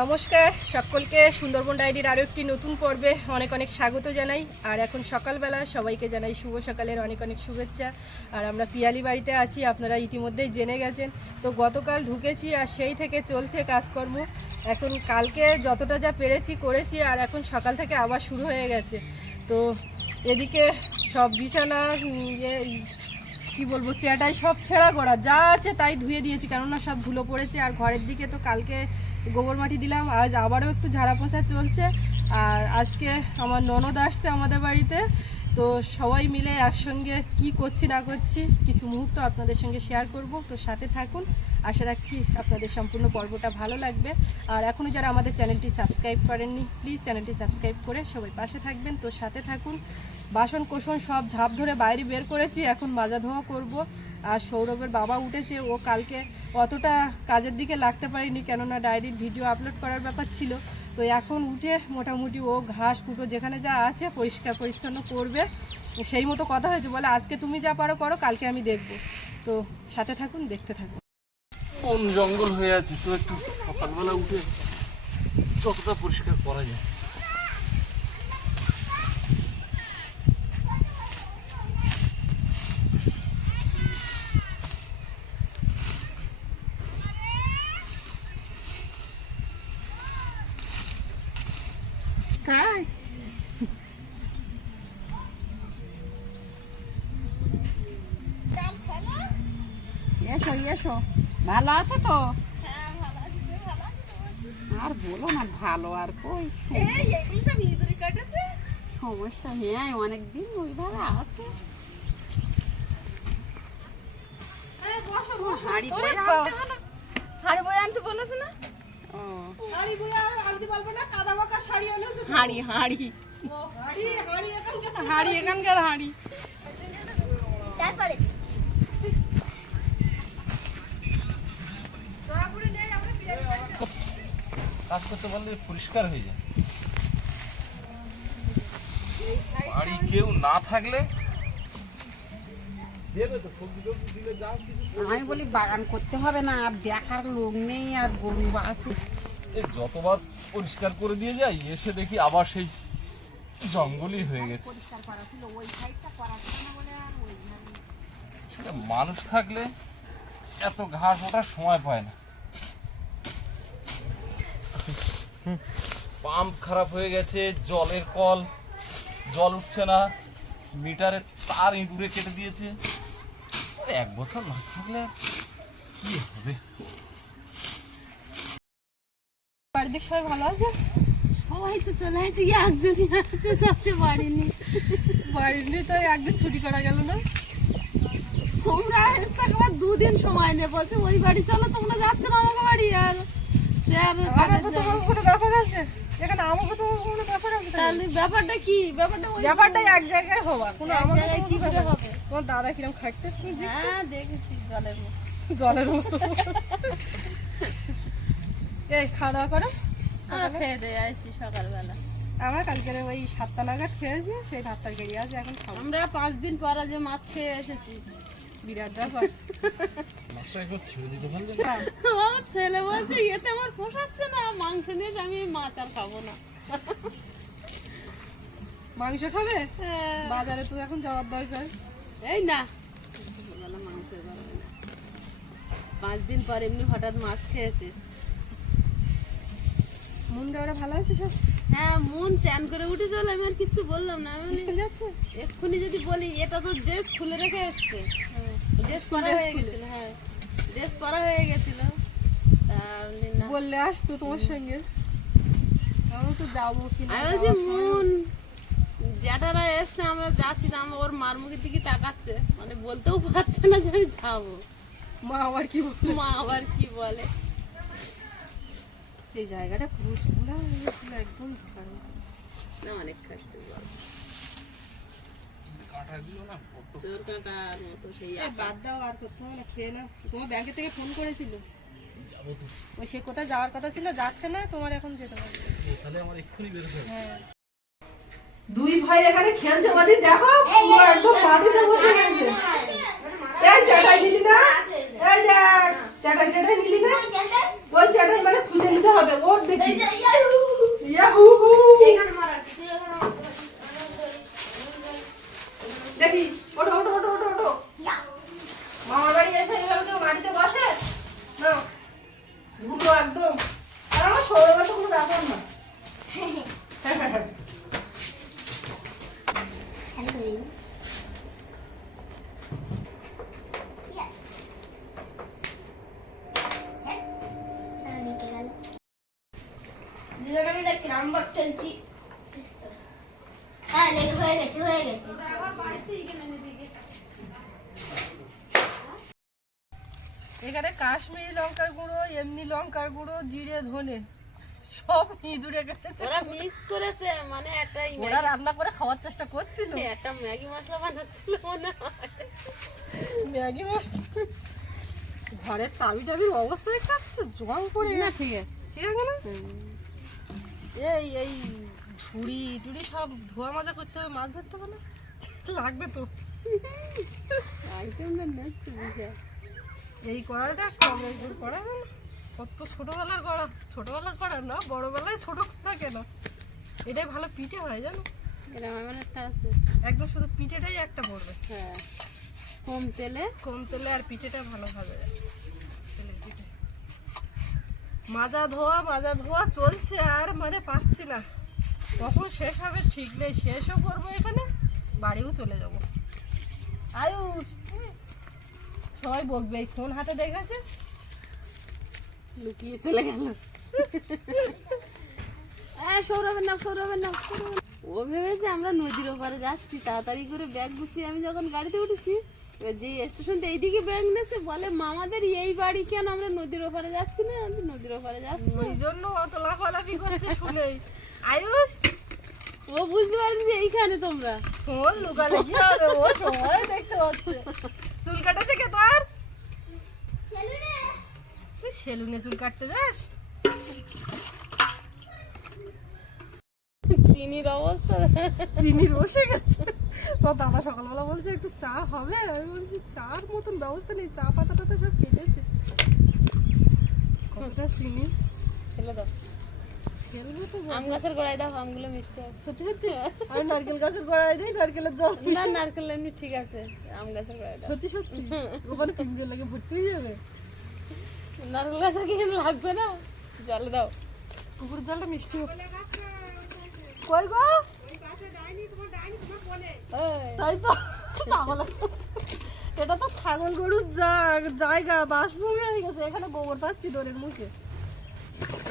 নমস্কার, সকলকে সুন্দরবন ডায়েরির আরও একটি নতুন পর্বে অনেক অনেক স্বাগত জানাই। আর এখন সকালবেলা সবাইকে জানাই শুভ সকালের অনেক অনেক শুভেচ্ছা। আর আমরা পিয়ালি বাড়িতে আছি, আপনারা ইতিমধ্যেই জেনে গেছেন। তো গতকাল ঢুকেছি আর সেই থেকে চলছে কাজকর্ম। এখন কালকে যতটা যা পেরেছি করেছি আর এখন সকাল থেকে আবার শুরু হয়ে গেছে। তো এদিকে সব বিছানা ইয়ে কি বলব চেয়াটাই সব ছেঁড়া করা। যা আছে তাই ধুয়ে দিয়েছি, কেননা সব ধুলো পড়েছে। আর ঘরের দিকে তো কালকে গোবর মাটি দিলাম। আজ আবারও একটু ঝাড়া পোছা চলছে। আর আজকে আমার ননদ আসছে আমাদের বাড়িতে। তো সবাই মিলে একসঙ্গে কি করছি, না করছি, কিছু মুহূর্ত আপনাদের সঙ্গে শেয়ার করব। তো সাথে থাকুন। আশা রাখছি আপনাদের সম্পূর্ণ পর্বটা ভালো লাগবে। আর এখনও যারা আমাদের চ্যানেলটি সাবস্ক্রাইব করেননি প্লিজ চ্যানেলটি সাবস্ক্রাইব করে সবাই পাশে থাকবেন। তো সাথে থাকুন। বাসন কোসন সব ঝাঁপ ধরে বাইরে বের করেছি, এখন মাজা ধোয়া করব। আর সৌরভের বাবা উঠেছে, ও কালকে অতটা কাজের দিকে লাগতে পারিনি, কেননা ডায়েরির ভিডিও আপলোড করার ব্যাপার ছিল। তো এখন উঠে মোটামুটি ও ঘাস কুটো যেখানে যা আছে পরিষ্কার পরিচ্ছন্ন করবে। সেই মতো কথা হয়েছে, বলে আজকে তুমি যা পারো করো, কালকে আমি দেখব। তো সাথে থাকুন, দেখতে থাকুন। কোন জঙ্গল হয়ে আছে, তো একটু সকালবেলা উঠে যতটা পরিষ্কার করা যায় তাই এসো এসো ভালো আছে। তো? আর বলো না ভালো আর কই? সমস্যা হ্যাঁ অনেকদিন ওইভাবে আছে। হাঁড়ি বই আনতে বলেছে না? হাঁড়ি হাঁড়ি। হাড়ি হাড়ি এখানকার হাঁড়ি এখানকার কাজ করতে পারলে পরিষ্কার হয়ে যায়। বাড়ি কেউ না থাকলে আমি বলি বাগান করতে হবে না আর দেখার লোক নেই আর গরু এই যতবার পরিষ্কার করে দিয়ে যাই এসে দেখি আবার সেই জঙ্গলই হয়ে গেছে। মানুষ থাকলে এত ঘাস ওঠার সময় পায় না। পাম্প খারাপ হয়ে গেছে জলের কল জল উঠছে না মিটারে তার ইঁদুরে কেটে দিয়েছে। আরে এক বছর না থাকলে কি হবে? বাড়িতে সবাই ভালো আছে? সবাই তো চলে আসছে একজনই আছে তারপরে বাড়িনি। বাড়ির নিয়ে তো একদিন ছুটি করা গেল না। তোমরা আসতে একবার দুদিন সময় নেই বলছে ওই বাড়ি চলো তোমরা যাচ্ছ না আমাকে বাড়ি আর ব্যাপারটা কি? এক জায়গায় হওয়া। কোনো জায়গায় কি করে হবে? তোমার দাদা কিরম খাটতে হ্যাঁ দেখেছি জলের মতো। জলের মতো। এই খাওয়া দাওয়া করো। আমরা খেয়ে দিয়ে আসছি সকালবেলা। আমার কালকের ওই সাতটা নাগাদ খেয়েছি সেই ভাত তরকারি আছে এখন আমরা পাঁচ দিন পর যে মাছ খেয়ে এসেছি। বিরাট ব্যাপার। মাছটা একবার ছেড়ে দিতে পারলে? আমার ছেলে বলছে এতে আমার পোষাচ্ছে না মাংস নিয়ে আমি মাছ আর খাব না। মাংস খাবে? হ্যাঁ। বাজারে তো এখন যাওয়ার দরকার। এই না। পাঁচ দিন পর এমনি হঠাৎ মাছ খেয়েছে। মুন্ডা ওরা ভালো আছে সব? হ্যাঁ মন চ্যান করে উঠে চলে আমি আর কিচ্ছু বললাম না। আমি এক্ষুনি যদি বলি এটা তো ড্রেস খুলে রেখে এসছে। ড্রেস পরা হয়ে? গেছিল হ্যাঁ। ড্রেস পরা হয়ে গেছিল। বললে আসতো তোমার সঙ্গে। আমি তো যাব কি না আমি বলছি মন জ্যাঠারা এসছে আমরা যাচ্ছিলাম ওর মার মুখের দিকে তাকাচ্ছে। মানে বলতেও পারছে না যে আমি যাব। মা আবার কি বলবে মা আবার কি বলে? এই জায়গাটা পুরো হয়ে গেছিল একদম না অনেক খাটতে বল। কাঁটা না কত চোর কাটার মতো সেই বাদ দাও আর করতে হবে না খেয়ে না তোমার ব্যাংকে থেকে ফোন করেছিল। ওই সে কোথায় যাওয়ার কথা ছিল যাচ্ছে না তোমার এখন যেতে হবে। তাহলে আমার এক্ষুনি বের হ্যাঁ। দুই ভাই এখানে খেলছে মাঝে দেখো একদম মাটিতে বসে গেছে এই চ্যাটাই দিদি না? এই দেখ চাটাই টাটাই নিলি না? ওই চাটাই মানে খুঁজে নিতে হবে ওর দেখি। ইয়াহু। দেখি। আর তো কোনো ব্যাপার না। নাম্বার হ্যাঁ লেগে হয়ে গেছে হয়ে গেছে। এখানে কাশ্মীরি লঙ্কার গুঁড়ো এমনি লঙ্কার গুঁড়ো জিরে ধনে। সব ইঁদুরে গেছে ওরা মিক্স করেছে মানে একটা এই ওরা রান্না করে খাওয়ার চেষ্টা করছিল। একটা ম্যাগি মশলা বানাচ্ছিল মনে হয়। ম্যাগি মশলা। ঘরের চাবি টাবির অবস্থা দেখাচ্ছে জং পড়ে না গেছে। ঠিক আছে। ঠিক আছে না? এই এই ঝুড়ি টুড়ি সব ধোয়া মাজা করতে হবে মাছ ধরতে হবে না? লাগবে তো। আইটেমটা নেচ্ছে বুঝে। এই কড়াটা কড়া না কত ছোটবেলার কড়া ছোটবেলার কড়া না বড়বেলায় ছোট কড়া কেন? এটাই ভালো পিঠে হয় জানো? একটা একদম শুধু পিঠেটাই একটা পড়বে। হ্যাঁ। কম তেলে? কম তেলে আর পিঠেটা ভালো হবে। মাজা ধোয়া মাজা ধোয়া চলছে আর মানে পাচ্ছি না। কখন শেষ হবে ঠিক নেই শেষও করব এখানে বাড়িও চলে যাব। আয়ুষ! সবাই বকবে এই ফোন হাতে দেখেছে? লুকিয়ে চলে গেল। হ্যাঁ সৌরভের নাম সৌরভের নাম ও ভেবেছে আমরা নদীর ওপারে যাচ্ছি তাড়াতাড়ি করে ব্যাগ গুছিয়ে আমি যখন গাড়িতে উঠেছি এবার যে স্টেশনটা এইদিকে ব্যাগ নেছে বলে মামাদের এই বাড়ি কেন আমরা নদীর ওপারে যাচ্ছি না? আমি নদীর ওপারে যাচ্ছি ওই জন্য অত লাফালাফি করছে শুনেই। আয়ুষ? ও বুঝতে পারেনি যে এইখানে তোমরা। ফোন লুকালে কি হবে? ও সবাই দেখতে পাচ্ছে। চুল কাটাছে কে তোর তুই সেলুনে চুল কাটতে যাস? চিনির অবস্থা। চিনি বসে গেছে। তো দাদা সকালবেলা বলছে একটু চা হবে? আমি বলছি চার মতন ব্যবস্থা নেই চা পাতাটা তো সব কেটেছে কতটা চিনি? ফেলে দাও। আম গাছের গোড়ায় দাও আমগুলো মিষ্টি সত্যি সত্যি? আমি নারকেল গাছের গোড়ায় দিই নারকেলের জল না নারকেল এমনি ঠিক আছে আম গাছের গোড়ায় দাও। সত্যি সত্যি? ওখানে পিঁপড়ে লাগে ভর্তি হয়ে যাবে? নারকেল গাছের কি লাগবে না? জলে দাও। পুকুরের জলটা মিষ্টি হোক। কই গো? তাই তো। এটা তো ছাগল গরুর জায়গা বাসভূমি হয়ে গেছে। এখানে গোবর পাচ্ছি দোরের মুখে।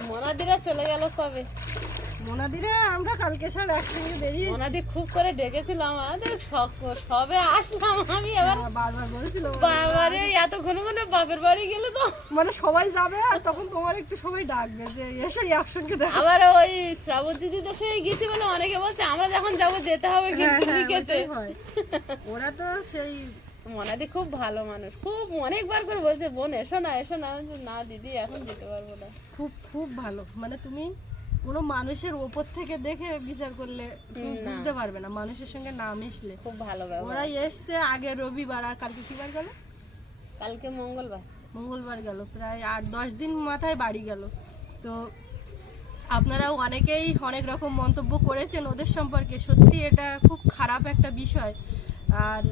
মনাদিরা চলে গেল কবে? মোনাদিরে আমরা কালকে সব একসঙ্গে বেরিয়ে মনাদি খুব করে ডেকেছিল আমাদের সক- সবে আসলাম আমি এবার। বারবার বলেছিল বাবারে এত ঘন ঘন বাপের বাড়ি গেলে তো। মানে সবাই যাবে আর তখন তোমার একটু সবাই ডাকবে যে এসে একসঙ্গে দেখা। আবার ওই শ্রাবন্তী দিদিদের সঙ্গে গেছি বলে অনেকে বলছে আমরা যখন যাব যেতে হবে কিন্তু হ্যাঁ, লিখেছে হয়। ওরা তো সেই মনাদি খুব ভালো মানুষ। খুব অনেকবার করে বলছে বোন এসো না এসো না। না দিদি এখন যেতে পারব না। খুব খুব ভালো। মানে তুমি কোনো মানুষের ওপর থেকে দেখে বিচার করলে তুমি বুঝতে পারবে না মানুষের সঙ্গে না মিশলে। খুব ভালো ওরা এসছে আগে রবিবার আর কালকে কি বার গেল? কালকে মঙ্গলবার। মঙ্গলবার গেল প্রায় আট দশ দিন মাথায় বাড়ি গেল। তো আপনারাও অনেকেই অনেক রকম মন্তব্য করেছেন ওদের সম্পর্কে। সত্যি এটা খুব খারাপ একটা বিষয়। আর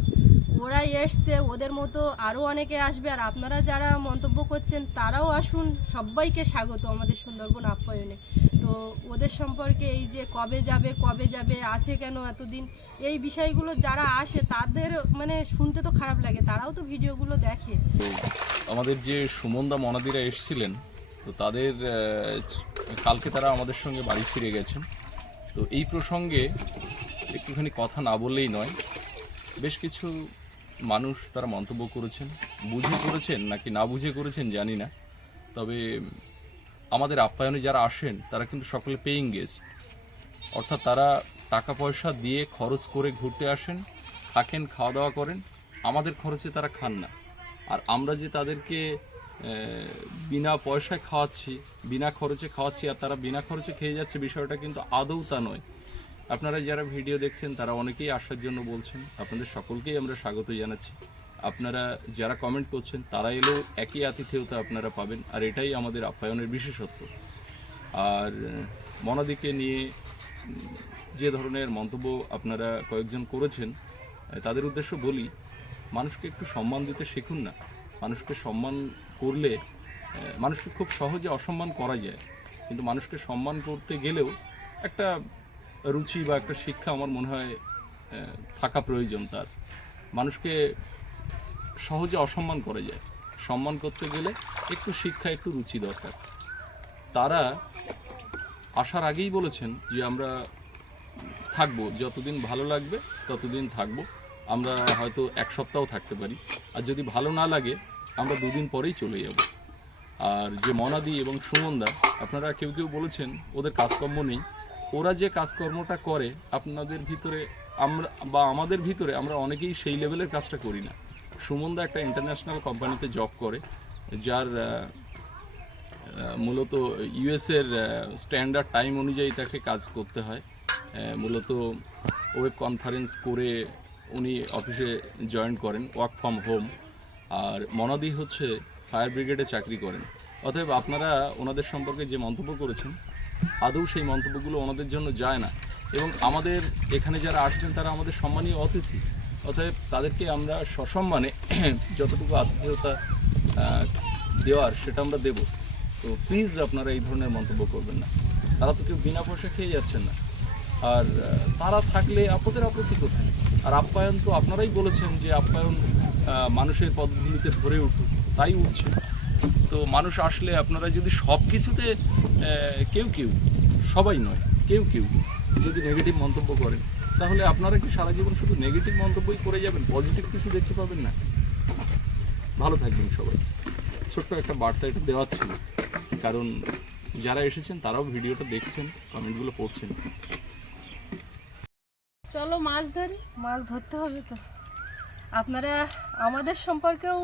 ওরা এসছে, ওদের মতো আরও অনেকে আসবে। আর আপনারা যারা মন্তব্য করছেন, তারাও আসুন। সবাইকে স্বাগত আমাদের সুন্দরবন আপ্যায়নে। তো ওদের সম্পর্কে এই যে কবে যাবে কবে যাবে, আছে কেন এতদিন, এই বিষয়গুলো যারা আসে, তাদের মানে শুনতে তো খারাপ লাগে। তারাও তো ভিডিওগুলো দেখে। আমাদের যে সুমনদা মনাদিরা এসেছিলেন, তো তাদের কালকে তারা আমাদের সঙ্গে বাড়ি ফিরে গেছেন। তো এই প্রসঙ্গে একটুখানি কথা না বললেই নয়। বেশ কিছু মানুষ তারা মন্তব্য করেছেন, বুঝে করেছেন নাকি না বুঝে করেছেন জানি না। তবে আমাদের আপ্যায়নে যারা আসেন, তারা কিন্তু সকলে পেইং গেস্ট অর্থাৎ তারা টাকা পয়সা দিয়ে খরচ করে ঘুরতে আসেন, থাকেন খাওয়া দাওয়া করেন। আমাদের খরচে তারা খান না। আর আমরা যে তাদেরকে বিনা পয়সায় খাওয়াচ্ছি, বিনা খরচে খাওয়াচ্ছি আর তারা বিনা খরচে খেয়ে যাচ্ছে বিষয়টা কিন্তু আদৌ তা নয়। আপনারা যারা ভিডিও দেখছেন, তারা অনেকেই আসার জন্য বলছেন, আপনাদের সকলকেই আমরা স্বাগত জানাচ্ছি। আপনারা যারা কমেন্ট করছেন, তারা এলেও একই আতিথেয়তা আপনারা পাবেন, আর এটাই আমাদের আপ্যায়নের বিশেষত্ব। আর, মনাদিকে নিয়ে, যে ধরনের মন্তব্য আপনারা কয়েকজন করেছেন, তাদের উদ্দেশ্য বলি, মানুষকে একটু সম্মান দিতে শিখুন না। মানুষকে সম্মান করলে, মানুষকে খুব সহজে অসম্মান করা যায়। কিন্তু মানুষকে সম্মান করতে গেলেও একটা রুচি বা একটা শিক্ষা আমার মনে হয় থাকা প্রয়োজন তার। মানুষকে সহজে অসম্মান করে যায়। সম্মান করতে গেলে একটু শিক্ষা, একটু রুচি দরকার। তারা আসার আগেই বলেছেন যে, আমরা থাকব, যতদিন ভালো লাগবে ততদিন থাকব। আমরা হয়তো এক সপ্তাহ থাকতে পারি। আর যদি ভালো না লাগে, আমরা দুদিন পরেই চলে যাব। আর যে মনাদি এবং সুমনদা, আপনারা কেউ কেউ বলেছেন, ওদের কাজকর্ম নেই। ওরা যে কাজকর্মটা করে, আপনাদের ভিতরে আমরা বা আমাদের ভিতরে আমরা অনেকেই সেই লেভেলের কাজটা করি না। সুমনদা একটা ইন্টারন্যাশনাল কোম্পানিতে জব করে, যার মূলত ইউএসের স্ট্যান্ডার্ড টাইম অনুযায়ী তাকে কাজ করতে হয়। মূলত ওয়েব কনফারেন্স করে উনি অফিসে জয়েন করেন ওয়ার্ক ফ্রম হোম আর মনাদি হচ্ছে ফায়ার ব্রিগেডে চাকরি করেন। অতএব আপনারা ওনাদের সম্পর্কে যে মন্তব্য করেছেন আদৌ সেই মন্তব্যগুলো ওনাদের জন্য যায় না। এবং আমাদের এখানে যারা আসবেন, তারা আমাদের সম্মানীয় অতিথি। অতএব তাদেরকে আমরা সসম্মানে যতটুকু আত্মীয়তা দেওয়ার সেটা আমরা দেব। তো প্লিজ আপনারা এই ধরনের মন্তব্য করবেন না। তারা তো কেউ বিনা পয়সা খেয়ে যাচ্ছেন না। আর তারা থাকলে আপনাদের আপত্তি কোথায়? আর আপ্যায়ন তো আপনারাই বলেছেন যে আপ্যায়ন মানুষের পদগুলিতে ভরে উঠুক। তাই উঠছে। তো মানুষ আসলে আপনারা যদি সব কিছুতে আহ, কেউ কেউ সবাই নয় কেউ কেউ যদি নেগেটিভ মন্তব্য করেন তাহলে আপনারা কি সারা জীবন শুধু নেগেটিভ মন্তব্যই করে যাবেন? পজিটিভ কিছু দেখতে পাবেন না? ভালো থাকবেন সবাই। ছোট্ট একটা বার্তা এটা দেওয়ার ছিল। কারণ যারা এসেছেন তারাও ভিডিওটা দেখছেন কমেন্টগুলো পড়ছেন। চলো মাছ ধরি। মাছ ধরতে হবে তো। আপনারা আমাদের সম্পর্কেও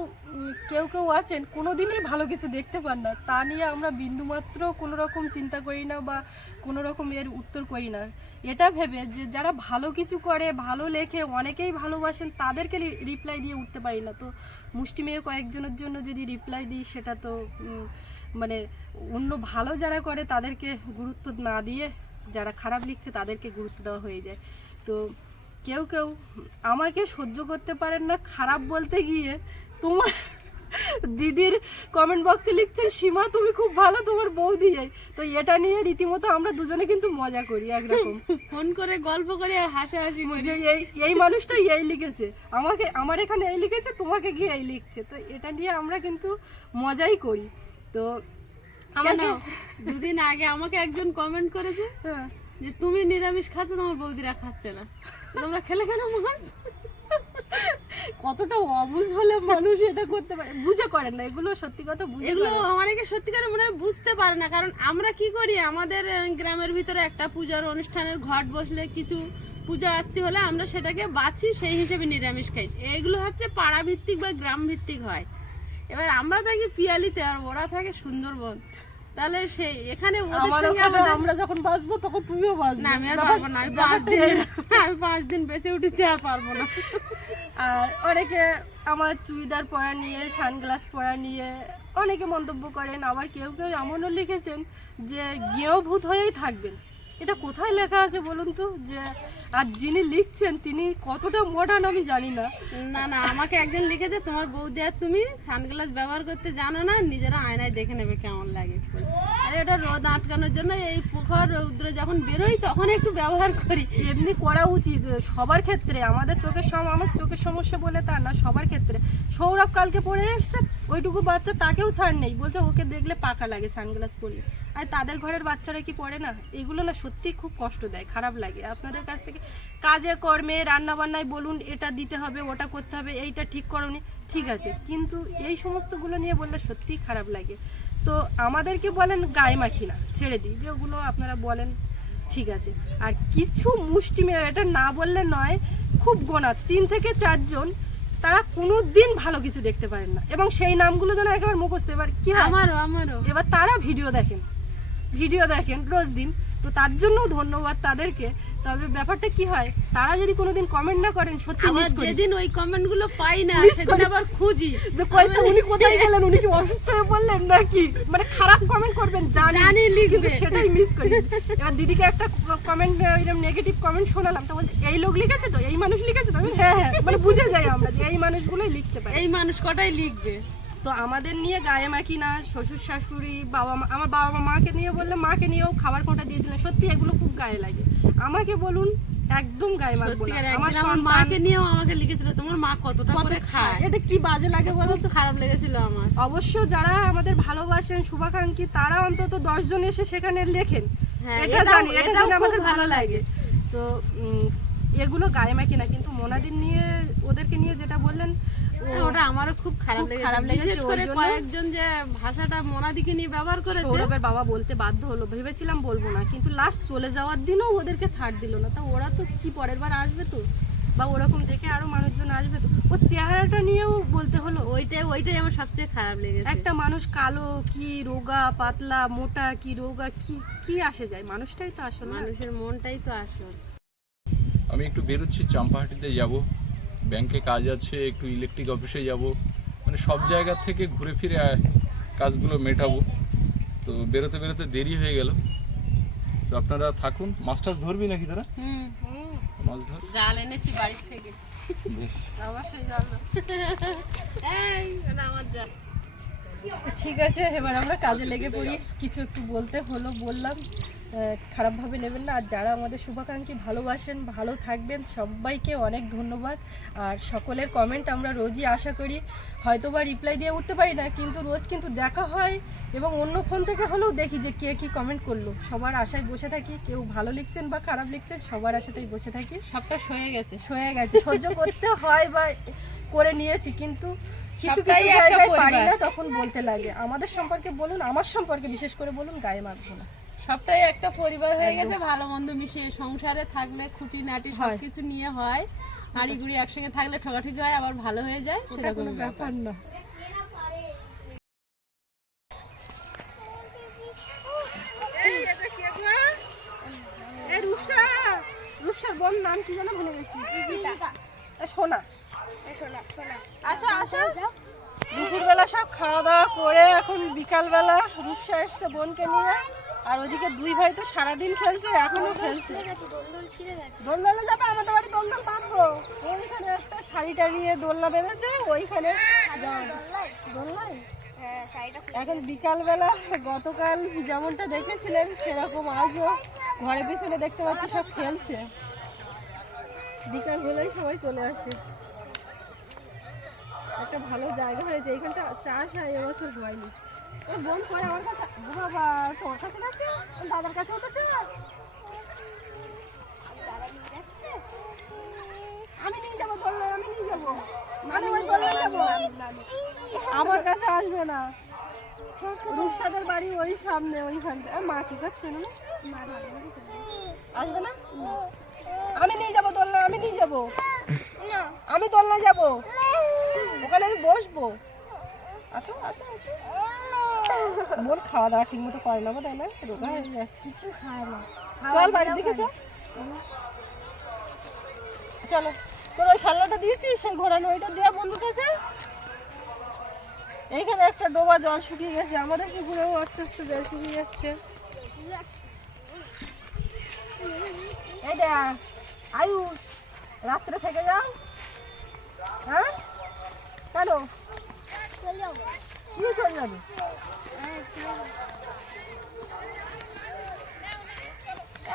কেউ কেউ আছেন কোনো দিনই ভালো কিছু দেখতে পান না। তা নিয়ে আমরা বিন্দুমাত্র কোনো রকম চিন্তা করি না বা কোনো রকম এর উত্তর করি না। এটা ভেবে যে যারা ভালো কিছু করে, ভালো লেখে, অনেকেই ভালোবাসেন, তাদেরকে রিপ্লাই দিয়ে উঠতে পারি না। তো মুষ্টিমেয় কয়েকজনের জন্য যদি রিপ্লাই দিই, সেটা তো মানে অন্য ভালো যারা করে, তাদেরকে গুরুত্ব না দিয়ে, যারা খারাপ লিখছে, তাদেরকে গুরুত্ব দেওয়া হয়ে যায়। তো কেউ কেউ আমাকে সহ্য করতে পারেন না খারাপ বলতে গিয়ে তোমার দিদির কমেন্ট বক্সে লিখছেন সীমা তুমি খুব ভালো তোমার বৌদি। তো এটা নিয়ে রীতিমতো আমরা দুজনে কিন্তু মজা করি একরকম। ফোন করে গল্প করে হাসাহাসি করি। এই এই মানুষটা এই লিখেছে। আমাকে আমার এখানে এই লিখেছে তোমাকে গিয়ে এই লিখছে। তো এটা নিয়ে আমরা কিন্তু মজাই করি। তো আমাকে দুদিন আগে আমাকে একজন কমেন্ট করেছে। হ্যাঁ। যে তুমি নিরামিষ খাচ্ছ তোমার বৌদিরা খাচ্ছে না। তোমরা খেলে কেন মাছ কতটা অবুঝ হলে মানুষ এটা করতে পারে। বুঝে করেন না এগুলো সত্যি কথা বুঝে এগুলো। অনেকে সত্যিকার মনে হয় বুঝতে পারে না কারণ আমরা কি করি আমাদের গ্রামের ভিতরে একটা পূজার অনুষ্ঠানের ঘট বসলে কিছু পূজা আসতে হলে আমরা সেটাকে বাছি সেই হিসেবে নিরামিষ খাই। এগুলো হচ্ছে পাড়া ভিত্তিক বা গ্রাম ভিত্তিক হয়। এবার আমরা থাকি পিয়ালিতে আর ওরা থাকে সুন্দরবন। তাহলে সেই এখানে ওদের আমার সঙ্গে আমাদের আমরা যখন বাঁচবো তখন তুমিও বাঁচবে। না আমি আর পারব না আমি পাঁচ দিন আমি পাঁচ দিন বেঁচে উঠেছি আর পারব না। আর অনেকে আমার চুড়িদার পরা নিয়ে সানগ্লাস পরা নিয়ে অনেকে মন্তব্য করেন আবার কেউ কেউ এমনও লিখেছেন যে গেও ভূত হয়েই থাকবেন। এটা কোথায় লেখা আছে বলুন তো? যে আর যিনি লিখছেন তিনি কতটা মডার্ন আমি জানি না। না না আমাকে একজন লিখেছে তোমার বৌদি আর তুমি সানগ্লাস ব্যবহার করতে জানো না নিজেরা আয়নায় দেখে নেবে কেমন লাগে। আরে ওটা রোদ আটকানোর জন্য এই পুকুর রৌদ্র যখন বেরোই তখন একটু ব্যবহার করি। এমনি করা উচিত সবার ক্ষেত্রে। আমাদের চোখের সম আমার চোখের সমস্যা বলে তা না সবার ক্ষেত্রে। সৌরভ কালকে পড়ে এসছে ওইটুকু বাচ্চা তাকেও ছাড় নেই। বলছে ওকে দেখলে পাকা লাগে সানগ্লাস পরলে। আর তাদের ঘরের বাচ্চারা কি পড়ে না? এগুলো না সত্যি খুব কষ্ট দেয় খারাপ লাগে। আপনাদের কাছ থেকে কাজে কর্মে রান্না বান্নায় বলুন এটা দিতে হবে ওটা করতে হবে এইটা ঠিক করনি ঠিক আছে। কিন্তু এই সমস্তগুলো নিয়ে বললে সত্যিই খারাপ লাগে। তো আমাদেরকে বলেন গায়ে মাখি না ছেড়ে দিই যে ওগুলো আপনারা বলেন ঠিক আছে। আর কিছু মুষ্টি মেয়ে এটা না বললে নয় খুব গোনা তিন থেকে চারজন তারা কোনো দিন ভালো কিছু দেখতে পারেন না। এবং সেই নামগুলো যেন একেবারে মুখস্থ এবার কি আমারও আমারও। এবার তারা ভিডিও দেখেন। ভিডিও দেখেন রোজ দিন। তো তার জন্য ধন্যবাদ তাদেরকে। তবে ব্যাপারটা কি হয় তারা যদি কোনোদিন কমেন্ট না করেন সত্যি মিস করি। যেদিন ওই কমেন্টগুলো পাই না সেদিন আবার খুঁজি। যে কয়টা উনি কোথায় গেলেন উনি কি অসুস্থ হয়ে পড়লেন নাকি? মানে খারাপ কমেন্ট করবেন জানি। জানি লিখবে। সেটাই মিস করি। এবার দিদিকে একটা কমেন্ট এরকম নেগেটিভ কমেন্ট শোনালাম তো বলছে এই লোক লিখেছে তো? এই মানুষ লিখেছে তো? আমি, হ্যাঁ হ্যাঁ। মানে বুঝে যাই আমরা যে এই মানুষগুলোই লিখতে পারি। এই মানুষ কটাই লিখবে? তো আমাদের নিয়ে গায়ে মাখি না শ্বশুর শাশুড়ি বাবা মা আমার বাবা মা মাকে নিয়ে বললে মাকে নিয়েও খাবার কোটা দিয়েছিলেন? সত্যি এগুলো খুব গায়ে লাগে। আমাকে বলুন একদম গায়ে মাখবো না। আমার মাকে নিয়েও আমাকে লিখেছিল তোমার মা কতটা করে খায়? এটা কি বাজে লাগে বলো তো? খারাপ লেগেছিল আমার। অবশ্য যারা আমাদের ভালোবাসেন শুভাকাঙ্ক্ষী তারা অন্তত দশজন এসে সেখানে লেখেন। হ্যাঁ, এটা জানি এটা আমাদের ভালো লাগে। তো এগুলো গায়ে মাখি না। কিন্তু মোনাদিন নিয়ে ওদেরকে নিয়ে যেটা বললেন হ্যাঁ, ওটা আমারও খুব খারাপ লেগেছে। খারাপ লেগেছে, করে কয়েকজন যে ভাষাটা মোনাদিকে নিয়ে ব্যবহার করেছে। সৌরভের বাবা বলতে বাধ্য হলো ভেবেছিলাম বলব না কিন্তু লাস্ট চলে যাওয়ার দিনও ওদেরকে ছাড় দিল না। তা ওরা তো কি পরের বার আসবে তো? বা ওরকম দেখে আরও মানুষজন আসবে তো? ওর চেহারাটা নিয়েও বলতে হলো। ওইটাই ওইটাই আমার সবচেয়ে খারাপ লেগেছে। একটা মানুষ কালো কি রোগা পাতলা মোটা কি রোগা কি কি আসে যায়? মানুষটাই তো আসল মানুষের মনটাই তো আসল। আমি একটু বেরোচ্ছি চাম্পাহাটিতে যাব। ব্যাংকে কাজ আছে একটু ইলেকট্রিক অফিসে যাব। মানে সব জায়গা থেকে ঘুরে ফিরে কাজগুলো মেটাবো। তো বেরোতে বেরোতে দেরি হয়ে গেল। তো আপনারা থাকুন। মাছ টাছ ধরবি নাকি তারা? মাছ ধর। জাল এনেছি বাড়ি থেকে। এই ওটা আমার জাল। ঠিক আছে এবার আমরা কাজে লেগে পড়ি। কিছু একটু বলতে হলো বললাম খারাপভাবে নেবেন না। আর যারা আমাদের শুভাকাঙ্ক্ষী ভালোবাসেন ভালো থাকবেন সবাইকে অনেক ধন্যবাদ। আর সকলের কমেন্ট আমরা রোজই আশা করি হয়তো বা রিপ্লাই দিয়ে উঠতে পারি না কিন্তু রোজ কিন্তু দেখা হয় এবং অন্য ফোন থেকে হলেও দেখি যে কে কি কমেন্ট করল। সবার আশায় বসে থাকি কেউ ভালো লিখছেন বা খারাপ লিখছেন সবার আশাতেই বসে থাকি। সবটা সয়ে গেছে। হয়ে গেছে সহ্য করতে হয় বা করে নিয়েছি কিন্তু কিছু কিছু জায়গায় পারি না তখন বলতে লাগে। আমাদের সম্পর্কে বলুন আমার সম্পর্কে বিশেষ করে বলুন গায়ে মাখবো না। সবটাই একটা পরিবার হয়ে গেছে ভালো মন্দ মিশিয়ে সংসারে থাকলে খুঁটি নাটি। সবকিছু নিয়ে হয় হাঁড়ি গুড়ি একসঙ্গে থাকলে ঠোকাঠুকি হয় আবার ভালো হয়ে যায় সেটা কোনো ব্যাপার না। রূপসার বোন নাম কি যেন ভুলে গেছি? এ, সোনা। শোনা শোনা আচ্ছা আচ্ছা দুপুরবেলা সব খাওয়া দাওয়া করে এখন বিকালবেলা রূপসা এসছে বোনকে নিয়ে। আর ওদিকে দুই ভাই তো সারাদিন খেলছে এখনও খেলছে। দোলদোল যাবে, আমাদের বাড়ি দোলনাল বাঁধবো। ওইখানে একটা শাড়িটা নিয়ে দোলনা বেঁধেছে, ওইখানে দোলনায়? এখন বিকালবেলা গতকাল যেমনটা দেখেছিলেন, সেরকম আজও ঘরে পিছনে দেখতে পাচ্ছি সব খেলছে। বিকাল হলেই সবাই চলে আসে। একটা ভালো জায়গা হয়েছে, এইখানটা চাষ হয় এবছর হয়নি। ও বোন কই আমার কাছে? বাবা, তোমার কাছে গেছে? দাদার কাছে উঠেছে? আমি নিয়ে যাব দোলনায় আমি নিয়ে যাব। দোলনায় যাব। আমার কাছে আসবে না। রূপসাদের বাড়ি ওই সামনে, ওইখানটা। মা কি করছে না আসবে না? আমি নিয়ে যাব দোলনা আমি নিয়ে যাব। আমি দোলনা যাব। ওখানে আমি বসবো। বোন খাওয়া দাওয়া ঠিক মতো করে না বোধ না? রোগা হয়ে যাচ্ছে। চল বাড়ির দিকে চল। চলো, তোর ওই খেলনাটা দিয়েছিস? সেই ঘোরানো ওইটা দেওয়া বন্ধুর কাছে এইখানে একটা ডোবা জল শুকিয়ে গেছে। আমাদের কি ঘুরেও আস্তে আস্তে জল শুকিয়ে যাচ্ছে। দেখ আয়ু রাত্রে থেকে যাও হ্যাঁ কেন চলে যাব কি চলে যাবে হ্যাঁ চলে যাব।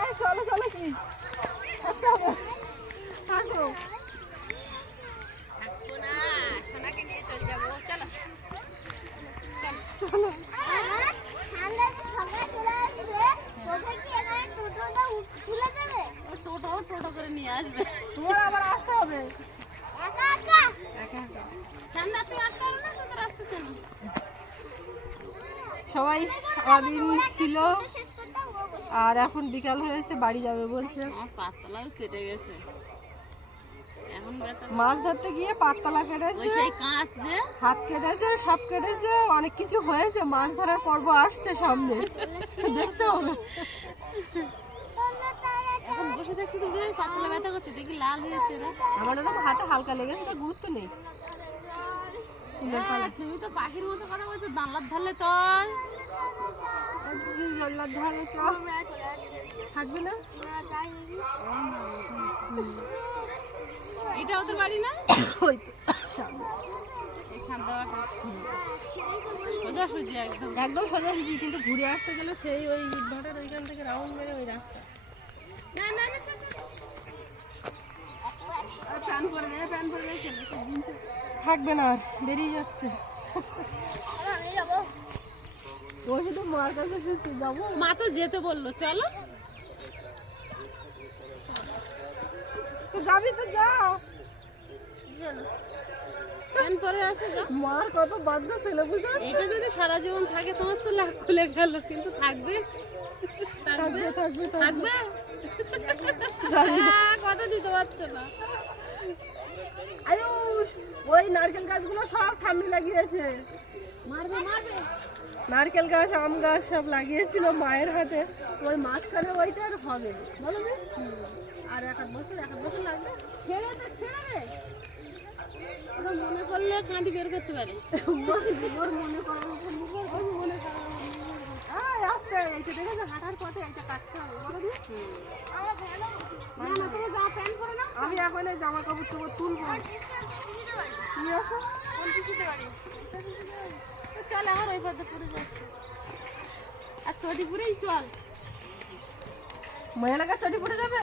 এই চলো চলো কি থাকতে হবে থাকো সোনাকে নিয়ে চলে যাব চলো হ্যাঁ? ঠান্ডা যে সকালে চলে আসবে ওদের কি এখানে টোটোটা উঠ- তুলে দেবে ও টোটো টোটো করে নিয়ে আসবে তোমার আবার আসতে হবে একা একা ঠান্ডা তুই আসতে পারো না তোদের আসতেছে না সবাই সারাদিন ছিল। হবে আর এখন বিকাল হয়েছে বাড়ি যাবে বলছে। পাতলাও কেটে গেছে। মাছ ধরতে গিয়ে পাততলা কেটেছে সেই হাত কেটেছে সব কেটেছে অনেক কিছু হয়েছে মাছ ধরার পর্ব আসছে সামনে। দেখতে হবে। এখন বসে বসে থাকতে পাতলা ব্যথা করছে দেখি লাল হয়েছে আমার ওরকম হাতে হালকা লেগেছে তা গুরুত্ব নেই। তুমি তো পাখির মতো কথা বলছো দাঁড়ার ধারলে তোর। থাকবে না? এটা ওদের বাড়ি না ওই সোজাসুজি একদম। একদম সোজা সুজি কিন্তু ঘুরে আসতে গেলে সেই ওই ইটভাটার ওইখান থেকে রাউন্ড মেরে ওই রাস্তা। না না না থাকবে না আর বেরিয়ে যাচ্ছে। আমি শুধু মার কাছে শুধু যাব? মা তো যেতে বলল চলো। তো যাবি তো যা। পরে আসে যাও মার কত বাধ্য ছেলে বুঝতে এটা যদি সারা জীবন থাকে তোমার তো লাভ খুলে গেল কিন্তু থাকবে? থাকবে? থাকবে থাকবে কথা দিতে পারছ না। আয়ুষ ওই নারকেল গাছগুলো সব ঠান্ডি লাগিয়েছে। মারবে মারবে। নারকেল গাছ আম গাছ সব লাগিয়েছিল মায়ের হাতে। ওই মাঝখানে ওইটা আর হবে বলো আর এক বছর এক বছর লাগবে। ছেড়ে দে ছেড়ে দে। ওরা মনে করলে কাঁদি বের করতে পারে। ওর মনে করার উপর নির্ভর করে, ওর মনে করার উপর নির্ভর করে। আয়, আস্তে এইটা দেখেছ হাঁটার পথে এইটা কাটতে হবে বলো নি? আমরা ভালো না না তুমি যা প্যান্ট পরে না। আমি এখন এই জামা কাপড় তুলবো। তুমি আসো। কোন কিছুতে পারি। চল আমার ওই পথে পড়ে যাস। আর চটি পুরেই চল। মহিলাকে চটি পড়ে যাবে?